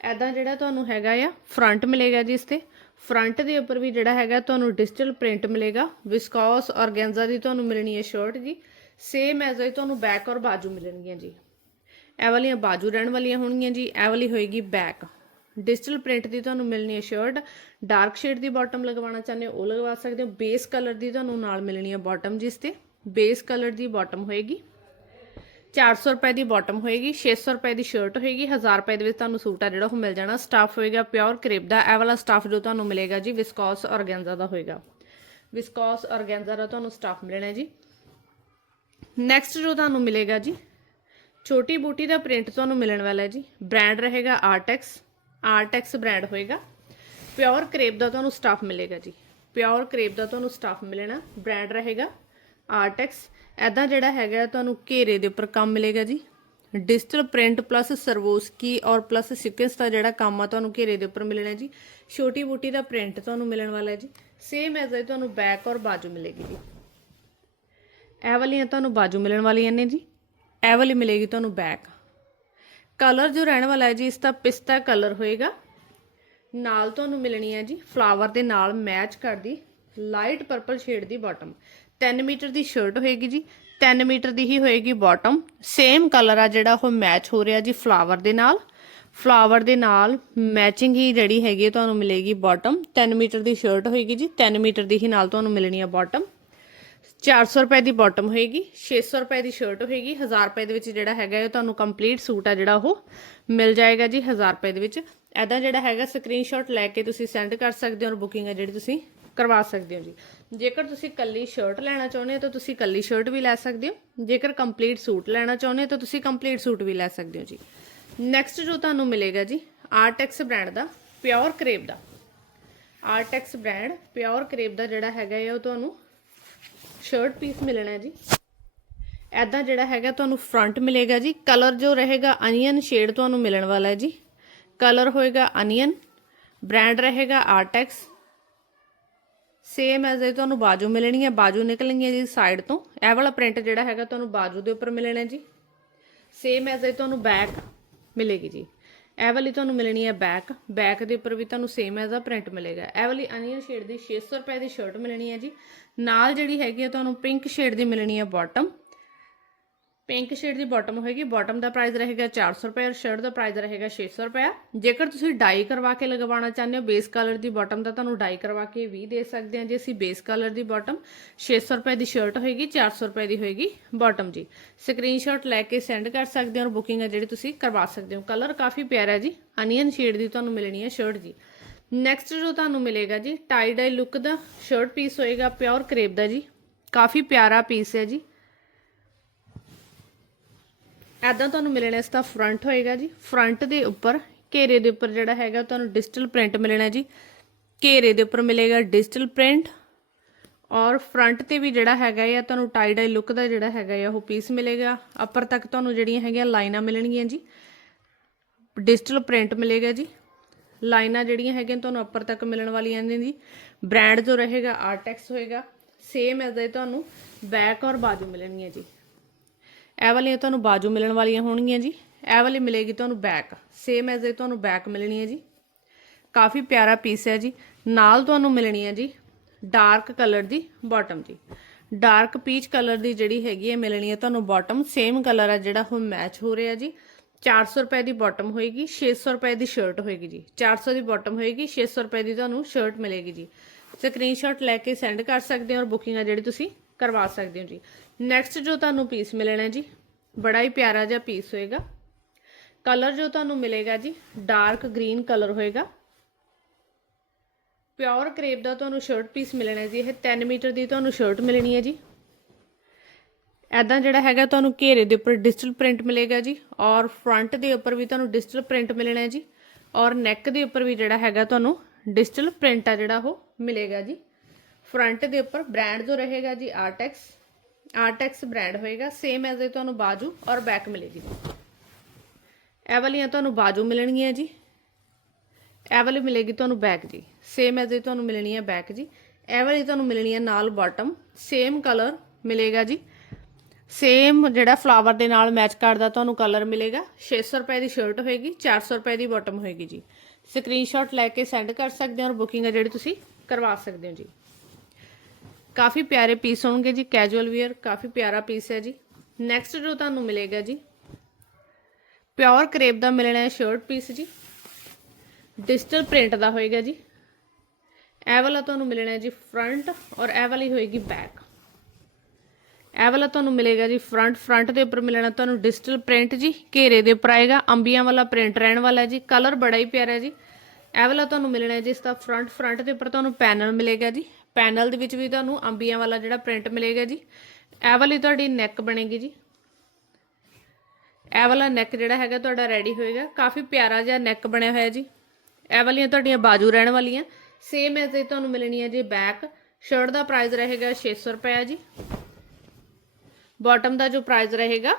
ਐਦਾਂ ਜਿਹੜਾ ਤੁਹਾਨੂੰ ਹੈਗਾ ਆ ਫਰੰਟ ਮਿਲੇਗਾ ਜੀ ਇਸ ਤੇ ਫਰੰਟ ਦੇ ਉੱਪਰ ਵੀ ਜਿਹੜਾ ਹੈਗਾ, ਤੁਹਾਨੂੰ ਡਿਜੀਟਲ ਪ੍ਰਿੰਟ ਮਿਲੇਗਾ। ਵਿਸਕੋਸ ਔਰਗੈਂਜ਼ਾ ਦੀ ਤੁਹਾਨੂੰ ਮਿਲਣੀ ਹੈ ਸ਼ਰਟ ਜੀ। ਸੇਮ ਐਜ਼ ਹੀ ਤੁਹਾਨੂੰ ਬੈਕ ਔਰ ਬਾਜੂ ਮਿਲਣਗੀਆਂ ਜੀ। ਇਹ ਵਾਲੀਆਂ ਬਾਜੂ ਰਹਿਣ ਵਾਲੀਆਂ ਹੋਣਗੀਆਂ ਜੀ। ਇਹ ਵਾਲੀ ਹੋਏਗੀ ਬੈਕ ਡਿਜੀਟਲ ਪ੍ਰਿੰਟ ਦੀ ਤੁਹਾਨੂੰ ਮਿਲਣੀ ਹੈ ਸ਼ਰਟ ਡਾਰਕ ਸ਼ੇਡ ਦੀ ਬਾਟਮ ਲਗਵਾਉਣਾ ਚਾਹੁੰਦੇ ਹੋ, ਉਹ ਲਗਵਾ ਸਕਦੇ ਹੋ। ਬੇਸ ਕਲਰ ਦੀ ਤੁਹਾਨੂੰ ਨਾਲ ਮਿਲਣੀ ਹੈ ਬਾਟਮ ਜਿਸ ਤੇ ਬੇਸ ਕਲਰ ਦੀ ਬਾਟਮ ਹੋਏਗੀ। 400 ਰੁਪਏ ਦੀ ਬਾਟਮ ਹੋਏਗੀ 600 ਰੁਪਏ ਦੀ ਸ਼ਰਟ ਹੋਏਗੀ 1000 ਰੁਪਏ ਦੇ ਵਿੱਚ ਤੁਹਾਨੂੰ ਸੂਟ ਆ ਜਿਹੜਾ ਉਹ ਮਿਲ ਜਾਣਾ। ਸਟਾਫ ਹੋਏਗਾ ਪਿਓਰ ਕ੍ਰੇਪ ਦਾ, ਇਹ ਵਾਲਾ ਸਟਾਫ ਜੋ ਤੁਹਾਨੂੰ ਮਿਲੇਗਾ ਜੀ ਵਿਸਕੋਸ ਔਰਗੈਂਜ਼ਾ ਦਾ ਹੋਏਗਾ। ਵਿਸਕੌਸ ਔਰਗੈਂਜ਼ਾ ਦਾ ਤੁਹਾਨੂੰ ਸਟਾਫ ਮਿਲਣਾ ਜੀ। ਨੈਕਸਟ ਜੋ ਤੁਹਾਨੂੰ ਮਿਲੇਗਾ ਜੀ, ਛੋਟੀ ਬੂਟੀ ਦਾ ਪ੍ਰਿੰਟ ਤੁਹਾਨੂੰ ਮਿਲਣ ਵਾਲਾ ਹੈ ਜੀ। ਬ੍ਰਾਂਡ ਰਹੇਗਾ ਆਰਟੈਕਸ ਆਰਟੈਕਸ ਬ੍ਰਾਂਡ ਹੋਏਗਾ। ਪਿਓਰ ਕ੍ਰੇਪ ਦਾ ਤੁਹਾਨੂੰ ਸਟਾਫ ਮਿਲੇਗਾ ਜੀ। ਪਿਓਰ ਕ੍ਰੇਪ ਦਾ ਤੁਹਾਨੂੰ ਸਟਾਫ ਮਿਲਣਾ। ਬ੍ਰਾਂਡ ਰਹੇਗਾ ਆਰਟੈਕਸ ਐਦਾਂ ਜਿਹੜਾ ਹੈਗਾ, ਤੁਹਾਨੂੰ ਘੇਰੇ ਦੇ ਉੱਪਰ ਕੰਮ ਮਿਲੇਗਾ ਜੀ। ਡਿਜੀਟਲ ਪ੍ਰਿੰਟ ਪਲੱਸ ਸਰਵੋਸਕੀ ਔਰ ਪਲੱਸ ਸੀਕੁਐਂਸ ਦਾ ਜਿਹੜਾ ਕੰਮ ਆ, ਤੁਹਾਨੂੰ ਘੇਰੇ ਦੇ ਉੱਪਰ ਮਿਲਣਾ ਜੀ। ਛੋਟੀ ਬੂਟੀ ਦਾ ਪ੍ਰਿੰਟ ਤੁਹਾਨੂੰ ਮਿਲਣ ਵਾਲਾ ਹੈ ਜੀ ਸੇਮ ਐਜ਼ ਤੁਹਾਨੂੰ ਬੈਕ ਔਰ ਬਾਜੂ ਮਿਲੇਗੀ ਜੀ। ਇਹ ਵਾਲੀਆਂ ਤੁਹਾਨੂੰ ਬਾਜੂ ਮਿਲਣ ਵਾਲੀਆਂ ਨੇ ਜੀ। ਇਹ ਵਾਲੀ ਮਿਲੇਗੀ ਤੁਹਾਨੂੰ ਬੈਕ ਕਲਰ ਜੋ ਰਹਿਣ ਵਾਲਾ ਹੈ ਜੀ, ਇਸ ਦਾ ਪਿਸਤਾ ਕਲਰ ਹੋਏਗਾ। ਨਾਲ ਤੁਹਾਨੂੰ ਮਿਲਣੀ ਹੈ ਜੀ ਫਲਾਵਰ ਦੇ ਨਾਲ ਮੈਚ ਕਰਦੀ ਲਾਈਟ ਪਰਪਲ ਸ਼ੇਡ ਦੀ ਬਾਟਮ 3 ਮੀਟਰ ਦੀ ਸ਼ਰਟ ਹੋਏਗੀ ਜੀ 3 ਮੀਟਰ ਦੀ ਹੀ ਹੋਏਗੀ ਬਾਟਮ ਸੇਮ ਕਲਰ ਆ ਜਿਹੜਾ ਉਹ ਮੈਚ ਹੋ ਰਿਹਾ ਜੀ ਫਲਾਵਰ ਦੇ ਨਾਲ। ਫਲਾਵਰ ਦੇ ਨਾਲ ਮੈਚਿੰਗ ਹੀ ਜਿਹੜੀ ਹੈਗੀ ਹੈ ਤੁਹਾਨੂੰ ਮਿਲੇਗੀ ਬਾਟਮ 3 ਮੀਟਰ ਦੀ ਸ਼ਰਟ ਹੋਏਗੀ ਜੀ 3 ਮੀਟਰ ਦੀ ਹੀ ਨਾਲ ਤੁਹਾਨੂੰ ਮਿਲਣੀ ਹੈ ਬਾਟਮ 400 ਰੁਪਏ ਦੀ ਬਾਟਮ ਹੋਏਗੀ 600 ਰੁਪਏ ਦੀ ਸ਼ਰਟ ਹੋਏਗੀ। 1000 ਰੁਪਏ ਦੇ ਵਿੱਚ ਜਿਹੜਾ ਹੈਗਾ ਇਹ ਤੁਹਾਨੂੰ ਕੰਪਲੀਟ ਸੂਟ ਆ ਜਿਹੜਾ ਉਹ ਮਿਲ ਜਾਏਗਾ ਜੀ 1000 ਰੁਪਏ ਦੇ ਵਿੱਚ। ਐਦਾਂ ਜਿਹੜਾ ਹੈਗਾ ਸਕਰੀਨਸ਼ਾਟ ਲੈ ਕੇ ਤੁਸੀਂ ਸੈਂਡ ਕਰ ਸਕਦੇ ਹੋ ਔਰ ਬੁਕਿੰਗ ਆ ਜਿਹੜੀ ਤੁਸੀਂ ਕਰਵਾ ਸਕਦੇ ਹੋ ਜੀ। ਜੇਕਰ ਤੁਸੀਂ ਕੱਲੀ ਸ਼ਰਟ ਲੈਣਾ ਚਾਹੁੰਦੇ ਹੋ ਤਾਂ ਤੁਸੀਂ ਕੱਲੀ ਸ਼ਰਟ ਵੀ ਲੈ ਸਕਦੇ ਹੋ। ਜੇਕਰ ਕੰਪਲੀਟ ਸੂਟ ਲੈਣਾ ਚਾਹੁੰਦੇ ਹੋ ਤਾਂ ਤੁਸੀਂ ਕੰਪਲੀਟ ਸੂਟ ਵੀ ਲੈ ਸਕਦੇ ਹੋ ਜੀ। ਨੈਕਸਟ ਜੋ ਤੁਹਾਨੂੰ ਮਿਲੇਗਾ ਜੀ ਆਰਟੈਕਸ ਬ੍ਰਾਂਡ ਦਾ ਪਿਓਰ ਕਰੇਪ ਦਾ। ਆਰਟੈਕਸ ਬ੍ਰਾਂਡ ਪਿਓਰ ਕਰੇਪ ਦਾ ਜਿਹੜਾ ਹੈਗਾ ਹੈ ਉਹ ਤੁਹਾਨੂੰ ਸ਼ਰਟ ਪੀਸ ਮਿਲਣਾ ਜੀ। ਐਦਾਂ ਜਿਹੜਾ ਹੈਗਾ ਤੁਹਾਨੂੰ ਫਰੰਟ ਮਿਲੇਗਾ ਜੀ। ਕਲਰ ਜੋ ਰਹੇਗਾ ਅਨੀਅਨ ਸ਼ੇਡ ਤੁਹਾਨੂੰ ਮਿਲਣ ਵਾਲਾ ਹੈ ਜੀ। ਕਲਰ ਹੋਏਗਾ ਅਨੀਅਨ ਬ੍ਰਾਂਡ ਰਹੇਗਾ ਆਰਟੈਕਸ ਸੇਮ ਐਜ਼ ਇਹ ਤੁਹਾਨੂੰ ਬਾਜੂ ਮਿਲਣੀ ਹੈ, ਬਾਜੂ ਨਿਕਲਣਗੀਆਂ ਜੀ ਸਾਈਡ ਤੋਂ। ਇਹ ਵਾਲਾ ਪ੍ਰਿੰਟ ਜਿਹੜਾ ਹੈਗਾ ਤੁਹਾਨੂੰ ਬਾਜੂ ਦੇ ਉੱਪਰ ਮਿਲਣਾ ਜੀ। ਸੇਮ ਐਜ਼ ਇਹ ਤੁਹਾਨੂੰ ਬੈਕ ਮਿਲੇਗੀ ਜੀ। ਇਹ ਵਾਲੀ ਤੁਹਾਨੂੰ ਮਿਲਣੀ ਹੈ ਬੈਕ ਬੈਕ ਦੇ ਉੱਪਰ ਵੀ ਤੁਹਾਨੂੰ ਸੇਮ ਐਜ਼ ਆ ਪ੍ਰਿੰਟ ਮਿਲੇਗਾ। ਇਹ ਵਾਲੀ ਅਨੀਅਨ ਸ਼ੇਡ ਦੀ 600 ਰੁਪਏ ਦੀ ਸ਼ਰਟ ਮਿਲਣੀ ਹੈ ਜੀ। ਨਾਲ ਜਿਹੜੀ ਹੈਗੀ ਹੈ ਤੁਹਾਨੂੰ ਪਿੰਕ ਸ਼ੇਡ ਦੀ ਮਿਲਣੀ ਹੈ ਬਾਟਮ ਪਿੰਕ ਸ਼ੇਡ ਦੀ ਬਾਟਮ ਹੋਏਗੀ। ਬਾਟਮ ਦਾ ਪ੍ਰਾਈਸ ਰਹੇਗਾ 400 ਰੁਪਏ ਔਰ ਸ਼ਰਟ ਦਾ ਪ੍ਰਾਈਸ ਰਹੇਗਾ 600 ਰੁਪਏ। ਜੇਕਰ ਤੁਸੀਂ ਡਾਈ ਕਰਵਾ ਕੇ ਲਗਵਾਉਣਾ ਚਾਹੁੰਦੇ ਹੋ ਬੇਸ ਕਲਰ ਦੀ ਬਾਟਮ ਦਾ ਤੁਹਾਨੂੰ ਡਾਈ ਕਰਵਾ ਕੇ ਵੀ ਦੇ ਸਕਦੇ ਹਾਂ। ਜੇ ਅਸੀਂ ਬੇਸ ਕਲਰ ਦੀ ਬਾਟਮ 600 ਰੁਪਏ ਦੀ ਸ਼ਰਟ ਹੋਏਗੀ 400 ਰੁਪਏ ਦੀ ਹੋਏਗੀ ਬਾਟਮ ਜੀ। ਸਕਰੀਨਸ਼ਾਟ ਲੈ ਕੇ ਸੈਂਡ ਕਰ ਸਕਦੇ ਹੋ ਔਰ ਬੁਕਿੰਗ ਹੈ ਜਿਹੜੀ ਤੁਸੀਂ ਕਰਵਾ ਸਕਦੇ ਹੋ। ਕਲਰ ਕਾਫੀ ਪਿਆਰਾ ਜੀ। ਅਨੀਅਨ ਸ਼ੇਡ ਦੀ ਤੁਹਾਨੂੰ ਮਿਲਣੀ ਹੈ ਸ਼ਰਟ ਜੀ। ਨੈਕਸਟ ਜੋ ਤੁਹਾਨੂੰ ਮਿਲੇਗਾ ਜੀ ਟਾਈ ਡਾਈ ਲੁੱਕ ਦਾ ਸ਼ਰਟ ਪੀਸ ਹੋਏਗਾ ਪਿਓਰ ਕਰੇਪ ਦਾ ਜੀ। ਕਾਫੀ ਪਿਆਰਾ ਪੀਸ ਹੈ ਜੀ। ਐਦਾਂ ਤੁਹਾਨੂੰ ਮਿਲਣਾ ਇਸ ਦਾ ਫਰੰਟ ਹੋਏਗਾ ਜੀ। ਫਰੰਟ ਦੇ ਉੱਪਰ, ਘੇਰੇ ਦੇ ਉੱਪਰ ਜਿਹੜਾ ਹੈਗਾ, ਤੁਹਾਨੂੰ ਡਿਜੀਟਲ ਪ੍ਰਿੰਟ ਮਿਲਣਾ ਜੀ। ਘੇਰੇ ਦੇ ਉੱਪਰ ਮਿਲੇਗਾ ਡਿਜੀਟਲ ਪ੍ਰਿੰਟ ਔਰ ਫਰੰਟ ਤੇ ਵੀ ਜਿਹੜਾ ਹੈਗਾ ਆ, ਤੁਹਾਨੂੰ ਟਾਈ ਡਾਈ ਲੁੱਕ ਦਾ ਜਿਹੜਾ ਹੈਗਾ ਆ, ਉਹ ਪੀਸ ਮਿਲੇਗਾ। ਅੱਪਰ ਤੱਕ ਤੁਹਾਨੂੰ ਜਿਹੜੀਆਂ ਹੈਗੀਆਂ ਲਾਈਨਾਂ ਮਿਲਣਗੀਆਂ ਜੀ। ਡਿਜੀਟਲ ਪ੍ਰਿੰਟ ਮਿਲੇਗਾ ਜੀ। ਲਾਈਨਾਂ ਜਿਹੜੀਆਂ ਹੈਗੀਆਂ ਤੁਹਾਨੂੰ ਅੱਪਰ ਤੱਕ ਮਿਲਣ ਵਾਲੀਆਂ ਨੇ ਜੀ। ਬ੍ਰਾਂਡ ਜੋ ਰਹੇਗਾ ਆਰਟੈਕਸ ਹੋਏਗਾ। ਸੇਮ ਐਜ਼ ਇਹ ਤੁਹਾਨੂੰ ਬੈਕ ਔਰ ਬਾਜੂ ਮਿਲਣਗੀਆਂ ਜੀ। ਇਹ ਵਾਲੀਆਂ ਤੁਹਾਨੂੰ ਬਾਜੂ ਮਿਲਣ ਵਾਲੀਆਂ ਹੋਣਗੀਆਂ ਜੀ। ਇਹ ਵਾਲੀ ਮਿਲੇਗੀ ਤੁਹਾਨੂੰ ਬੈਕ ਸੇਮ ਐਜ਼ ਇਹ ਤੁਹਾਨੂੰ ਬੈਕ ਮਿਲਣੀ ਹੈ ਜੀ। ਕਾਫੀ ਪਿਆਰਾ ਪੀਸ ਹੈ ਜੀ। ਨਾਲ ਤੁਹਾਨੂੰ ਮਿਲਣੀ ਹੈ ਜੀ ਡਾਰਕ ਕਲਰ ਦੀ ਬਾਟਮ ਜੀ। ਡਾਰਕ ਪੀਚ ਕਲਰ ਦੀ ਜਿਹੜੀ ਹੈਗੀ ਹੈ, ਮਿਲਣੀ ਹੈ ਤੁਹਾਨੂੰ ਬਾਟਮ ਸੇਮ ਕਲਰ ਹੈ ਜਿਹੜਾ ਉਹ ਮੈਚ ਹੋ ਰਿਹਾ ਜੀ। 400 ਰੁਪਏ ਦੀ ਬਾਟਮ ਹੋਏਗੀ 600 ਰੁਪਏ ਦੀ ਸ਼ਰਟ ਹੋਏਗੀ ਜੀ। 400 ਦੀ ਬਾਟਮ ਹੋਏਗੀ 600 ਰੁਪਏ ਦੀ ਤੁਹਾਨੂੰ ਸ਼ਰਟ ਮਿਲੇਗੀ ਜੀ। ਸਕਰੀਨਸ਼ਾਟ ਲੈ ਕੇ ਸੈਂਡ ਕਰ ਸਕਦੇ ਹੋ ਔਰ ਬੁਕਿੰਗ ਆ ਜਿਹੜੀ ਤੁਸੀਂ ਕਰਵਾ ਸਕਦੇ ਹੋ ਜੀ। ਨੈਕਸਟ ਜੋ ਤੁਹਾਨੂੰ ਪੀਸ ਮਿਲਣਾ ਜੀ, ਬੜਾ ਹੀ ਪਿਆਰਾ ਜਿਹਾ ਪੀਸ ਹੋਏਗਾ। ਕਲਰ ਜੋ ਤੁਹਾਨੂੰ ਮਿਲੇਗਾ ਜੀ ਡਾਰਕ ਗ੍ਰੀਨ ਕਲਰ ਹੋਏਗਾ। ਪਿਓਰ ਕਰੇਪ ਦਾ ਤੁਹਾਨੂੰ ਸ਼ਰਟ ਪੀਸ ਮਿਲਣਾ ਜੀ, ਇਹ 3 ਮੀਟਰ ਦੀ ਤੁਹਾਨੂੰ ਸ਼ਰਟ ਮਿਲਣੀ ਹੈ ਜੀ। ਐਦਾਂ ਜਿਹੜਾ ਹੈਗਾ ਤੁਹਾਨੂੰ ਘੇਰੇ ਦੇ ਉੱਪਰ ਡਿਜੀਟਲ ਪ੍ਰਿੰਟ ਮਿਲੇਗਾ ਜੀ, ਔਰ ਫਰੰਟ ਦੇ ਉੱਪਰ ਵੀ ਤੁਹਾਨੂੰ ਡਿਜੀਟਲ ਪ੍ਰਿੰਟ ਮਿਲਣਾ ਹੈ ਜੀ, ਔਰ ਨੈਕ ਦੇ ਉੱਪਰ ਵੀ ਜਿਹੜਾ ਹੈਗਾ ਤੁਹਾਨੂੰ ਡਿਜੀਟਲ ਪ੍ਰਿੰਟ ਆ ਜਿਹੜਾ ਉਹ ਮਿਲੇਗਾ ਜੀ। ਫਰੰਟ ਦੇ ਉੱਪਰ ਬ੍ਰਾਂਡ ਜੋ ਰਹੇਗਾ ਜੀ ਆਰਟੈਕਸ ਆਰਟੈਕਸ ਬ੍ਰਾਂਡ ਹੋਏਗਾ ਸੇਮ ਐਜ਼ ਇਹ ਤੁਹਾਨੂੰ ਬਾਜੂ ਔਰ ਬੈਕ ਮਿਲੇਗੀ। ਇਹ ਵਾਲੀਆਂ ਤੁਹਾਨੂੰ ਬਾਜੂ ਮਿਲਣਗੀਆਂ ਜੀ। ਇਹ ਵਾਲੀ ਮਿਲੇਗੀ ਤੁਹਾਨੂੰ ਬੈਕ ਜੀ। ਸੇਮ ਐਜ਼ ਇਹ ਤੁਹਾਨੂੰ ਮਿਲਣੀ ਹੈ ਬੈਕ ਜੀ। ਇਹ ਵਾਲੀ ਤੁਹਾਨੂੰ ਮਿਲਣੀ ਹੈ ਨਾਲ ਬਾਟਮ ਸੇਮ ਕਲਰ ਮਿਲੇਗਾ ਜੀ। ਸੇਮ ਜਿਹੜਾ ਫਲਾਵਰ ਦੇ ਨਾਲ ਮੈਚ ਕਰਦਾ ਤੁਹਾਨੂੰ ਕਲਰ ਮਿਲੇਗਾ। 600 ਰੁਪਏ ਦੀ ਸ਼ਰਟ ਹੋਏਗੀ 400 ਰੁਪਏ ਦੀ ਬਾਟਮ ਹੋਏਗੀ ਜੀ। ਸਕਰੀਨਸ਼ਾਟ ਲੈ ਕੇ ਸੈਂਡ ਕਰ ਸਕਦੇ ਹੋ ਔਰ ਬੁਕਿੰਗ ਹੈ ਜਿਹੜੀ ਤੁਸੀਂ ਕਰਵਾ ਸਕਦੇ ਹੋ ਜੀ। ਕਾਫੀ ਪਿਆਰੇ ਪੀਸ ਹੋਣਗੇ ਜੀ ਕੈਜੂਅਲ ਵੇਅਰ ਕਾਫੀ ਪਿਆਰਾ ਪੀਸ ਹੈ ਜੀ। ਨੈਕਸਟ ਜੋ ਤੁਹਾਨੂੰ ਮਿਲੇਗਾ ਜੀ ਪਿਓਰ ਕਰੇਪ ਦਾ ਮਿਲਣਾ ਹੈ ਸ਼ਰਟ ਪੀਸ ਜੀ। ਡਿਜੀਟਲ ਪ੍ਰਿੰਟ ਦਾ ਹੋਏਗਾ ਜੀ। ਇਹ ਵਾਲਾ ਤੁਹਾਨੂੰ ਮਿਲਣਾ ਹੈ ਜੀ ਫਰੰਟ ਔਰ ਇਹ ਵਾਲੀ ਹੋਏਗੀ ਬੈਕ ਇਹ ਵਾਲਾ ਤੁਹਾਨੂੰ ਮਿਲੇਗਾ ਜੀ ਫਰੰਟ ਫਰੰਟ ਦੇ ਉੱਪਰ ਮਿਲਣਾ ਤੁਹਾਨੂੰ ਡਿਜੀਟਲ ਪ੍ਰਿੰਟ ਜੀ, ਘੇਰੇ ਦੇ ਉੱਪਰ ਆਏਗਾ, ਅੰਬੀਆਂ ਵਾਲਾ ਪ੍ਰਿੰਟ ਰਹਿਣ ਵਾਲਾ ਜੀ ਕਲਰ ਬੜਾ ਹੀ ਪਿਆਰਾ ਜੀ। ਇਹ ਵਾਲਾ ਤੁਹਾਨੂੰ ਮਿਲਣਾ ਹੈ ਜਿਸ ਦਾ ਫਰੰਟ ਫਰੰਟ ਦੇ ਉੱਪਰ ਤੁਹਾਨੂੰ ਪੈਨਲ ਮਿਲੇਗਾ ਜੀ। ਪੈਨਲ ਦੇ ਵਿੱਚ ਵੀ ਤੁਹਾਨੂੰ ਅੰਬੀਆਂ ਵਾਲਾ ਜਿਹੜਾ ਪ੍ਰਿੰਟ ਮਿਲੇਗਾ ਜੀ, ਇਹ ਵਾਲੀ ਤੁਹਾਡੀ ਨੈਕ ਬਣੇਗੀ ਜੀ। ਇਹ ਵਾਲਾ ਨੈਕ ਜਿਹੜਾ ਹੈਗਾ ਤੁਹਾਡਾ ਰੈਡੀ ਹੋਏਗਾ। ਕਾਫੀ ਪਿਆਰਾ ਜਿਹਾ ਨੈਕ ਬਣਿਆ ਹੋਇਆ ਜੀ। ਇਹ ਵਾਲੀਆਂ ਤੁਹਾਡੀਆਂ ਬਾਜੂ ਰਹਿਣ ਵਾਲੀਆਂ। ਸੇਮ ਐਜ਼ ਇਹ ਤੁਹਾਨੂੰ ਮਿਲਣੀ ਹੈ ਜੀ ਬੈਕ ਸ਼ਰਟ ਦਾ ਪ੍ਰਾਈਸ ਰਹੇਗਾ 600 ਰੁਪਏ ਜੀ। ਬਾਟਮ ਦਾ ਜੋ ਪ੍ਰਾਈਸ ਰਹੇਗਾ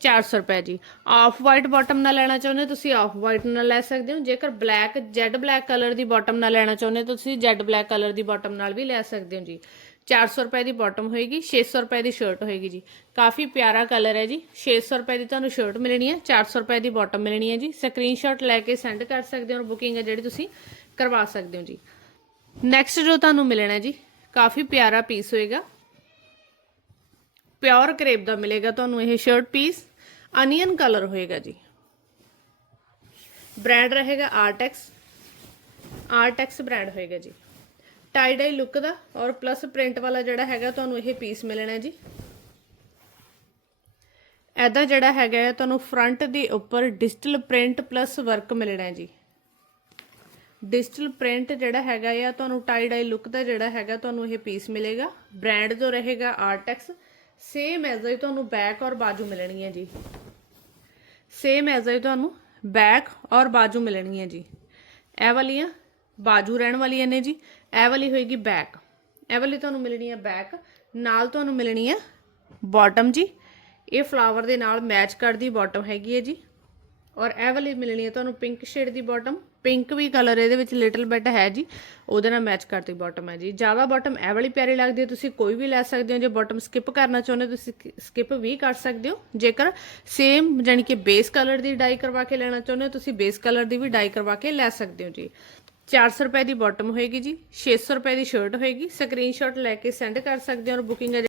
400 ਰੁਪਏ ਜੀ। ਆਫ ਵਾਈਟ ਬਾਟਮ ਨਾਲ ਲੈਣਾ ਚਾਹੁੰਦੇ ਹੋ ਤੁਸੀਂ ਆਫ ਵਾਈਟ ਨਾਲ ਲੈ ਸਕਦੇ ਹੋ। ਜੇਕਰ ਬਲੈਕ, ਜੈਡ ਬਲੈਕ ਕਲਰ ਦੀ ਬਾਟਮ ਨਾਲ ਲੈਣਾ ਚਾਹੁੰਦੇ ਹੋ ਤਾਂ ਤੁਸੀਂ, ਜੈਡ ਬਲੈਕ ਕਲਰ ਦੀ ਬਾਟਮ ਨਾਲ ਵੀ ਲੈ ਸਕਦੇ ਹੋ ਜੀ। 400 ਰੁਪਏ ਦੀ ਬਾਟਮ ਹੋਏਗੀ 600 ਰੁਪਏ ਦੀ ਸ਼ਰਟ ਹੋਏਗੀ ਜੀ। ਕਾਫੀ ਪਿਆਰਾ ਕਲਰ ਹੈ ਜੀ। 600 ਰੁਪਏ ਦੀ ਤੁਹਾਨੂੰ ਸ਼ਰਟ ਮਿਲਣੀ ਹੈ 400 ਰੁਪਏ ਦੀ ਬਾਟਮ ਮਿਲਣੀ ਹੈ ਜੀ। ਸਕਰੀਨਸ਼ਾਟ ਲੈ ਕੇ ਸੈਂਡ ਕਰ ਸਕਦੇ ਹੋ ਔਰ ਬੁਕਿੰਗ ਹੈ ਜਿਹੜੀ ਤੁਸੀਂ ਕਰਵਾ ਸਕਦੇ ਹੋ ਜੀ। ਨੈਕਸਟ ਜੋ ਤੁਹਾਨੂੰ ਮਿਲਣਾ ਜੀ, ਕਾਫੀ ਪਿਆਰਾ ਪੀਸ ਹੋਏਗਾ। ਪਿਓਰ ਕਰੇਪ ਦਾ ਮਿਲੇਗਾ ਤੁਹਾਨੂੰ ਇਹ ਸ਼ਰਟ ਪੀਸ। ਅਨੀਅਨ ਕਲਰ ਹੋਏਗਾ ਜੀ। ਬ੍ਰਾਂਡ ਰਹੇਗਾ ਆਰਟੈਕਸ। ਆਰਟੈਕਸ ਬ੍ਰਾਂਡ ਹੋਏਗਾ ਜੀ। ਟਾਈ ਡਾਈ ਲੁੱਕ ਦਾ ਔਰ ਪਲੱਸ ਪ੍ਰਿੰਟ ਵਾਲਾ ਜਿਹੜਾ ਹੈਗਾ ਤੁਹਾਨੂੰ ਇਹ ਪੀਸ ਮਿਲਣਾ ਜੀ। ਐਦਾ ਜਿਹੜਾ ਹੈਗਾ ਹੈ, ਤੁਹਾਨੂੰ ਫਰੰਟ ਦੇ ਉੱਪਰ ਡਿਜੀਟਲ ਪ੍ਰਿੰਟ ਪਲੱਸ ਵਰਕ ਮਿਲਣਾ ਜੀ। ਡਿਜੀਟਲ ਪ੍ਰਿੰਟ ਜਿਹੜਾ ਹੈਗਾ ਆ, ਤੁਹਾਨੂੰ ਟਾਈ ਡਾਈ ਲੁੱਕ ਦਾ ਜਿਹੜਾ ਹੈਗਾ, ਤੁਹਾਨੂੰ ਇਹ ਪੀਸ ਮਿਲੇਗਾ। ਬ੍ਰਾਂਡ ਜੋ ਰਹੇਗਾ ਆਰਟੈਕਸ। ਸੇਮ ਐਜ਼ ਹੀ ਤੁਹਾਨੂੰ ਬੈਕ ਔਰ ਬਾਜੂ ਮਿਲਣਗੀਆਂ ਜੀ। ਸੇਮ ਐਜ਼ ਹੀ ਤੁਹਾਨੂੰ ਬੈਕ ਔਰ ਬਾਜੂ ਮਿਲਣਗੀਆਂ ਜੀ। ਇਹ ਵਾਲੀਆਂ ਬਾਜੂ ਰਹਿਣ ਵਾਲੀਆਂ ਨੇ ਜੀ। ਇਹ ਵਾਲੀ ਹੋਏਗੀ ਬੈਕ ਇਹ ਵਾਲੀ ਤੁਹਾਨੂੰ ਮਿਲਣੀ ਹੈ ਬੈਕ ਨਾਲ ਤੁਹਾਨੂੰ ਮਿਲਣੀ ਹੈ ਬਾਟਮ ਜੀ। ਇਹ ਫਲਾਵਰ ਦੇ ਨਾਲ ਮੈਚ ਕਰਦੀ ਬਾਟਮ ਹੈਗੀ ਹੈ ਜੀ। ਔਰ ਇਹ ਵਾਲੀ ਮਿਲਣੀ ਹੈ ਤੁਹਾਨੂੰ ਪਿੰਕ ਸ਼ੇਡ ਦੀ ਬਾਟਮ ਪਿੰਕ ਵੀ ਕਲਰ ਇਹਦੇ ਵਿੱਚ ਲਿਟਲ ਬਿਟ ਹੈ ਜੀ, ਉਹਦੇ ਨਾਲ ਮੈਚ ਕਰਦੀ ਬਾਟਮ ਹੈ ਜੀ। ਜ਼ਿਆਦਾ ਬਾਟਮ ਇਹ ਵਾਲੀ ਪਿਆਰੀ ਲੱਗਦੀ ਹੈ, ਤੁਸੀਂ ਕੋਈ ਵੀ ਲੈ ਸਕਦੇ ਹੋ, ਜੇ ਬਾਟਮ ਸਕਿਪ ਕਰਨਾ ਚਾਹੁੰਦੇ ਹੋ, ਤੁਸੀਂ ਸਕਿਪ ਵੀ ਕਰ ਸਕਦੇ ਹੋ। ਜੇਕਰ ਸੇਮ ਜਾਨੀ ਕਿ ਬੇਸ ਕਲਰ ਦੀ ਡਾਈ ਕਰਵਾ ਕੇ ਲੈਣਾ ਚਾਹੁੰਦੇ ਹੋ, ਤੁਸੀਂ ਬੇਸ ਕਲਰ ਦੀ ਵੀ ਡਾਈ ਕਰਵਾ ਕੇ ਲੈ ਸਕਦੇ ਹੋ ਜੀ। 400 ਰੁਪਏ ਦੀ ਬਾਟਮ ਹੋਏਗੀ ਜੀ 600 ਰੁਪਏ ਦੀ ਸ਼ਰਟ ਹੋਏਗੀ ਸਕਰੀਨਸ਼ਾਟ ਲੈ ਕੇ ਸੈਂਡ ਕਰ ਸਕਦੇ ਹੋ ਔਰ ਬੁਕਿੰਗ